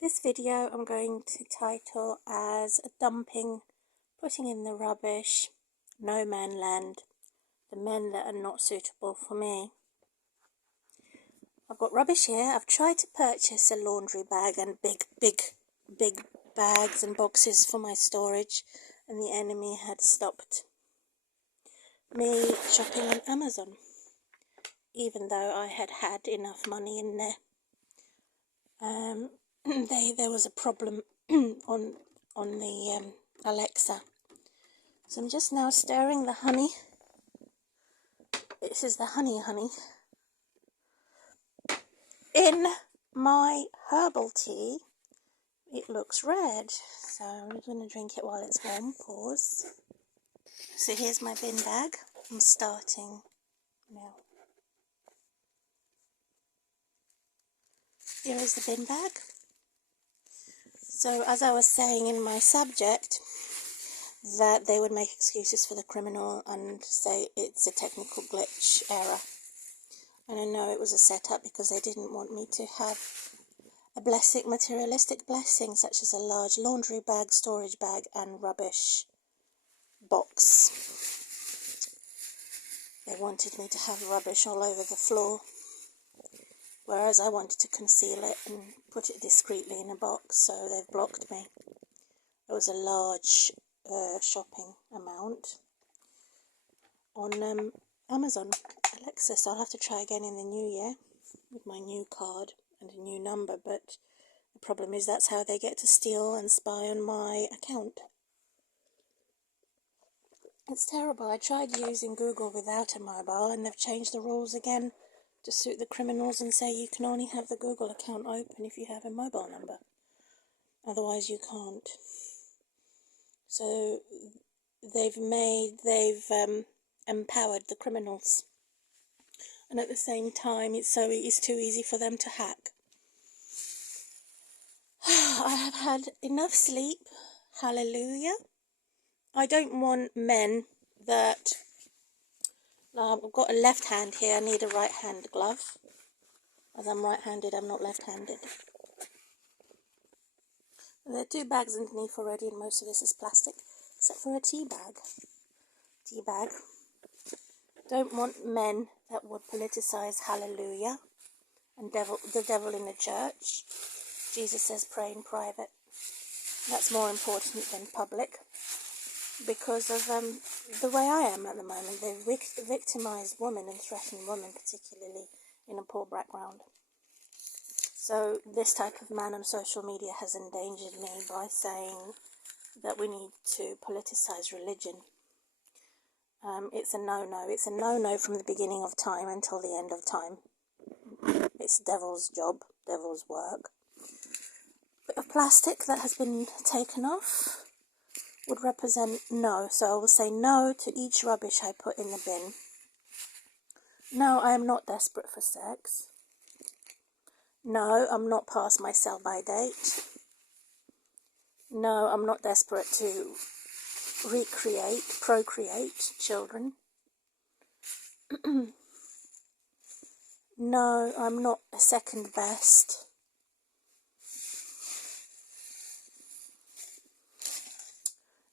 This video I'm going to title as Dumping, Putting in the Rubbish, No Man Land, the men that are not suitable for me. I've got rubbish here. I've tried to purchase a laundry bag and big bags and boxes for my storage, and the enemy had stopped me shopping on Amazon, even though I had enough money in there. There was a problem on the Alexa. So I'm just now stirring the honey. This is the honey in my herbal tea. It looks red, so I'm going to drink it while it's warm. Pause. So here's my bin bag. I'm starting now. Here is the bin bag. So as I was saying in my subject, that they would make excuses for the criminal and say it's a technical glitch error. And I know it was a setup because they didn't want me to have a materialistic blessing such as a large laundry bag, storage bag and rubbish box. They wanted me to have rubbish all over the floor, whereas I wanted to conceal it and put it discreetly in a box, so they've blocked me. It was a large shopping amount on Amazon Alexa, so I'll have to try again in the new year with my new card and a new number, but the problem is that's how they get to steal and spy on my account. It's terrible. I tried using Google without a mobile and they've changed the rules again to suit the criminals and say you can only have the Google account open if you have a mobile number. Otherwise you can't. So they've empowered the criminals. And at the same time, it's too easy for them to hack. I have had enough sleep. Hallelujah. I don't want men that... I've got a left hand here. I need a right hand glove. As I'm right-handed, I'm not left-handed. There are two bags underneath already, and most of this is plastic, except for a tea bag. Tea bag. Don't want men that would politicize hallelujah and the devil in the church. Jesus says pray in private. That's more important than public because of the way I am at the moment. They've victimized women and threatened women, particularly in a poor background. So this type of man on social media has endangered me by saying that we need to politicize religion. It's a no-no. It's a no-no from the beginning of time until the end of time. It's devil's job, devil's work. Bit of plastic that has been taken off would represent no. So I will say no to each rubbish I put in the bin. No, I am not desperate for sex. No, I'm not past my sell-by date. No, I'm not desperate to procreate children. No, I'm not a second best.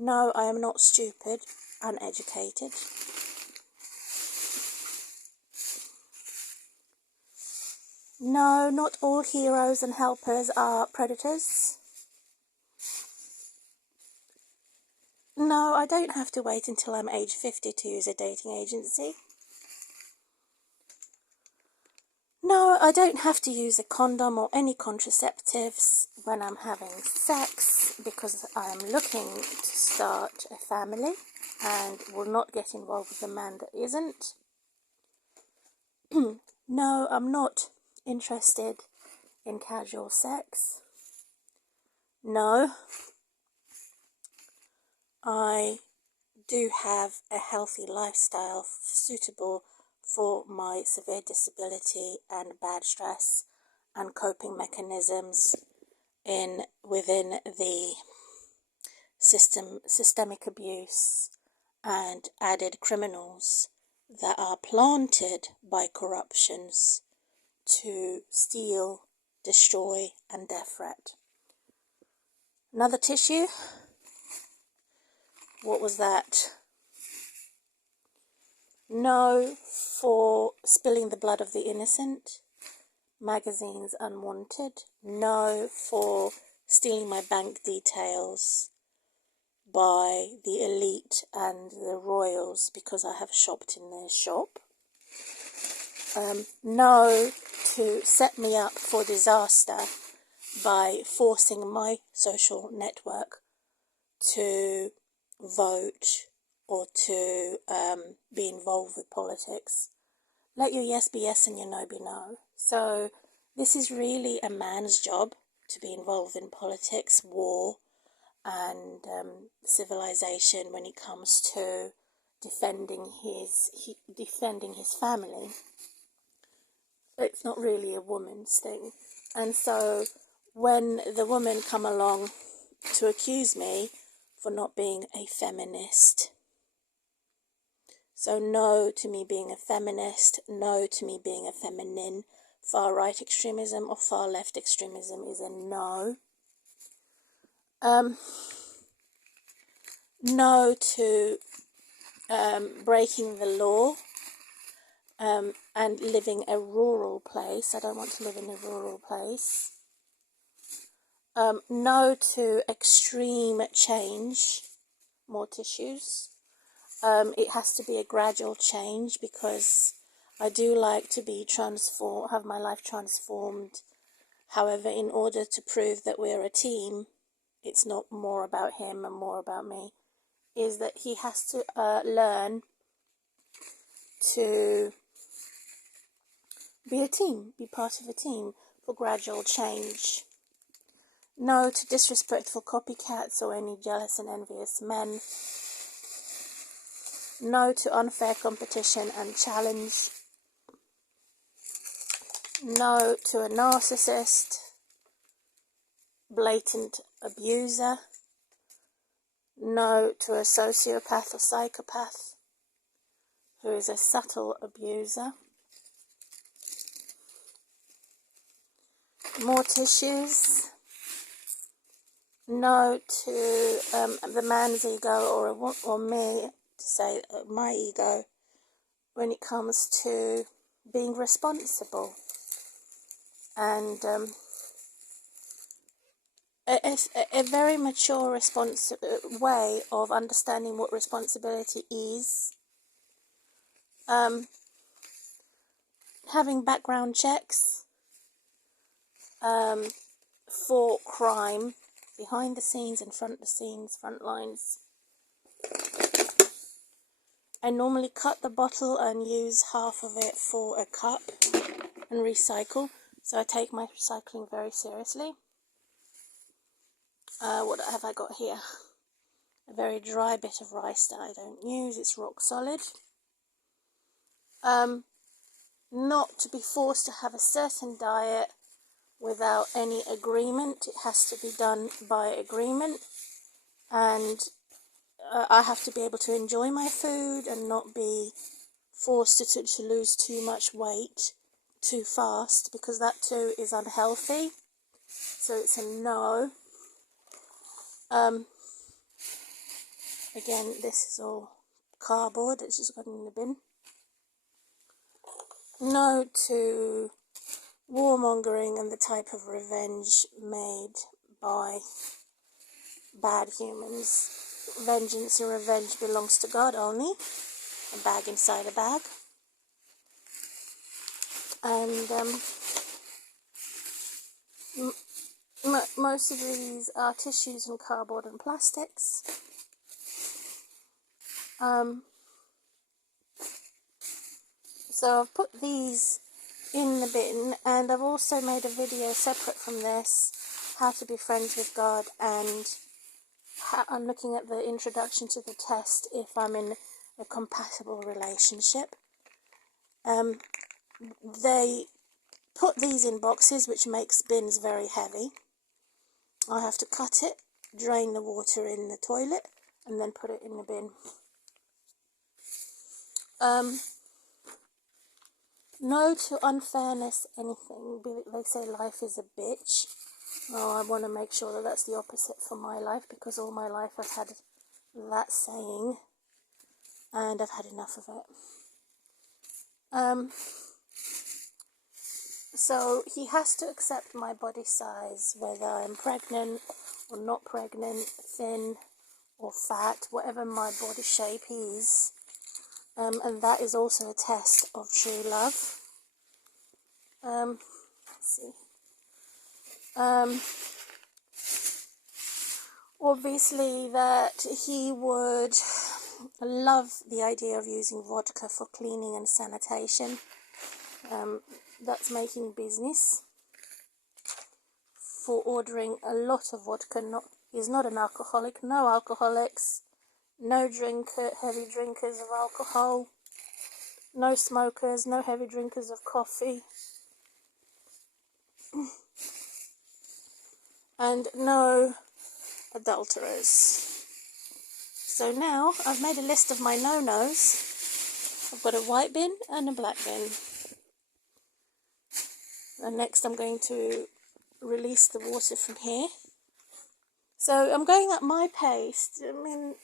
No, I am not stupid, uneducated. No, not all heroes and helpers are predators. No, I don't have to wait until I'm age 50 to use a dating agency. No, I don't have to use a condom or any contraceptives when I'm having sex because I am looking to start a family and will not get involved with a man that isn't. No, I'm not interested in casual sex. No, I do have a healthy lifestyle suitable for my severe disability and bad stress and coping mechanisms within the systemic abuse and added criminals that are planted by corruptions to steal, destroy and death threat. Another tissue. What was that? No for spilling the blood of the innocent. Magazines unwanted. No for stealing my bank details by the elite and the royals because I have shopped in their shop. No to set me up for disaster by forcing my social network to vote or to be involved with politics. Let your yes be yes and your no be no. So this is really a man's job to be involved in politics, war, and civilization when it comes to defending his family. It's not really a woman's thing. And so when the women come along to accuse me for not being a feminist, so no to me being a feminist, no to me being a feminine. Far right extremism or far left extremism is a no. No to breaking the law and living a rural place. I don't want to live in a rural place. No to extreme change. More tissues. It has to be a gradual change because I do like to be have my life transformed. However, in order to prove that we're a team, it's not more about him and more about me, is that he has to learn to be a team, be part of a team for gradual change. No to disrespectful copycats or any jealous and envious men. No to unfair competition and challenge. No to a narcissist, blatant abuser. No to a sociopath or psychopath who is a subtle abuser. More tissues. No to the man's ego or me, to say my ego, when it comes to being responsible. And a very mature way of understanding what responsibility is. Having background checks for crime, behind the scenes and front lines. I normally cut the bottle and use half of it for a cup and recycle. So I take my recycling very seriously. What have I got here? A very dry bit of rice that I don't use. It's rock solid. Not to be forced to have a certain diet without any agreement. It has to be done by agreement. And I have to be able to enjoy my food and not be forced to lose too much weight too fast, because that too is unhealthy. So it's a no. Again, this is all cardboard. It's just gone in the bin. No to warmongering and the type of revenge made by bad humans. Vengeance and revenge belongs to God only. A bag inside a bag. And most of these are tissues and cardboard and plastics. So I've put these in the bin, and I've also made a video separate from this, how to be friends with God, and I'm looking at the introduction to the test if I'm in a compatible relationship. They put these in boxes, which makes bins very heavy. I have to cut it, drain the water in the toilet, and then put it in the bin. No to unfairness anything. They say life is a bitch. Oh, I want to make sure that that's the opposite for my life, because all my life I've had that saying and I've had enough of it. So he has to accept my body size, whether I'm pregnant or not pregnant, thin or fat, whatever my body shape is. And that is also a test of true love. Let's see. Obviously that he would love the idea of using vodka for cleaning and sanitation. That's making business. For ordering a lot of vodka. He's not an alcoholic. No alcoholics. No heavy drinkers of alcohol. No smokers. No heavy drinkers of coffee. And no adulterers. So now I've made a list of my no-nos. I've got a white bin and a black bin. And next I'm going to release the water from here. So I'm going at my pace. I mean,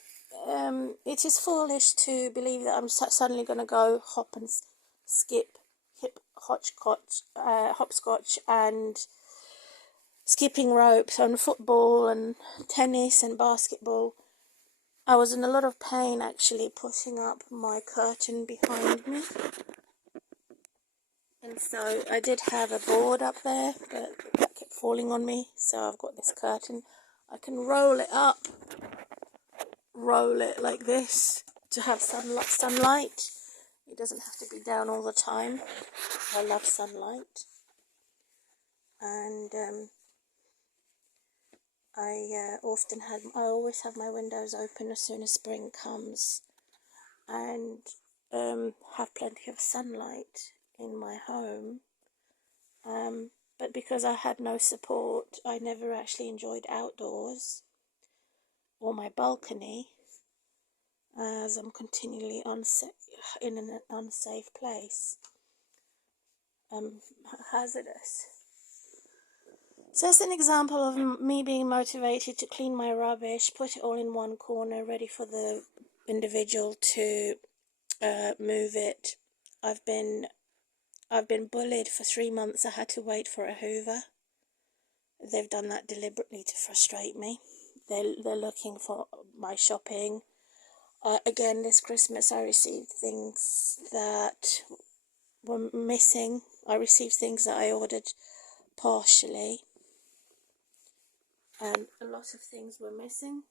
it is foolish to believe that I'm suddenly going to go hop and skip, hopscotch and skipping ropes and football and tennis and basketball. I was in a lot of pain actually putting up my curtain behind me. And so I did have a board up there, but that kept falling on me. So I've got this curtain. I can roll it up, roll it like this to have sunlight. It doesn't have to be down all the time. I love sunlight. And I always have my windows open as soon as spring comes, and have plenty of sunlight in my home. But because I had no support, I never actually enjoyed outdoors or my balcony, as I'm continually in an unsafe place. Hazardous. So that's an example of me being motivated to clean my rubbish, put it all in one corner, ready for the individual to move it. I've been bullied for 3 months. I had to wait for a Hoover. They've done that deliberately to frustrate me. They're looking for my shopping. Again, this Christmas I received things that were missing. I received things that I ordered partially. And a lot of things were missing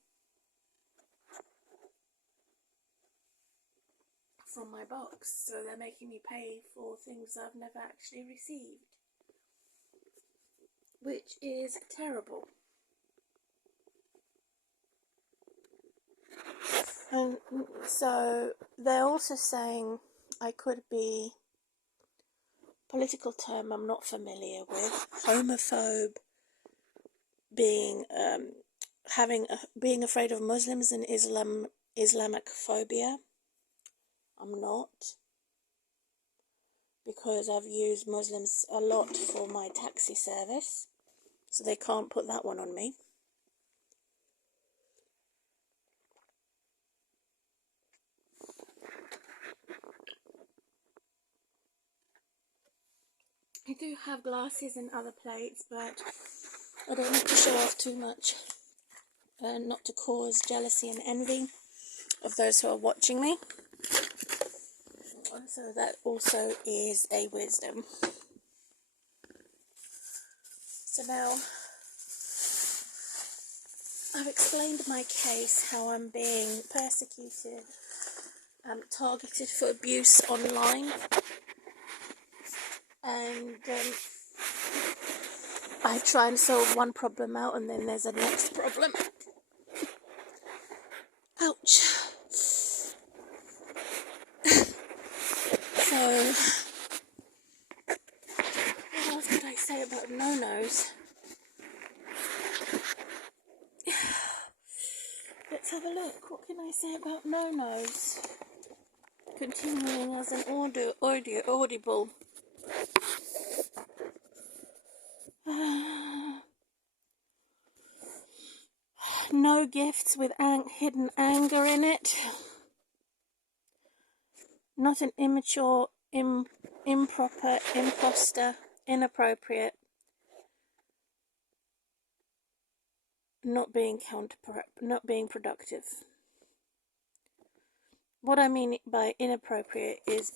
from my box. So they're making me pay for things I've never actually received, which is terrible. And so they're also saying I could be, political term I'm not familiar with, homophobe, being afraid of Muslims and Islamic phobia. I'm not, because I've used Muslims a lot for my taxi service, so they can't put that one on me. I do have glasses and other plates, but I don't need to show off too much, not to cause jealousy and envy of those who are watching me. So that also is a wisdom. So now I've explained my case, how I'm being persecuted, targeted for abuse online, and I try and solve one problem out, and then there's a next problem. Ouch. So, what else could I say about no-nos? Let's have a look. What can I say about no-nos? Continuing as an audible. no gifts with hidden anger in it. Not an immature, improper, imposter, inappropriate. Not being productive. What I mean by inappropriate is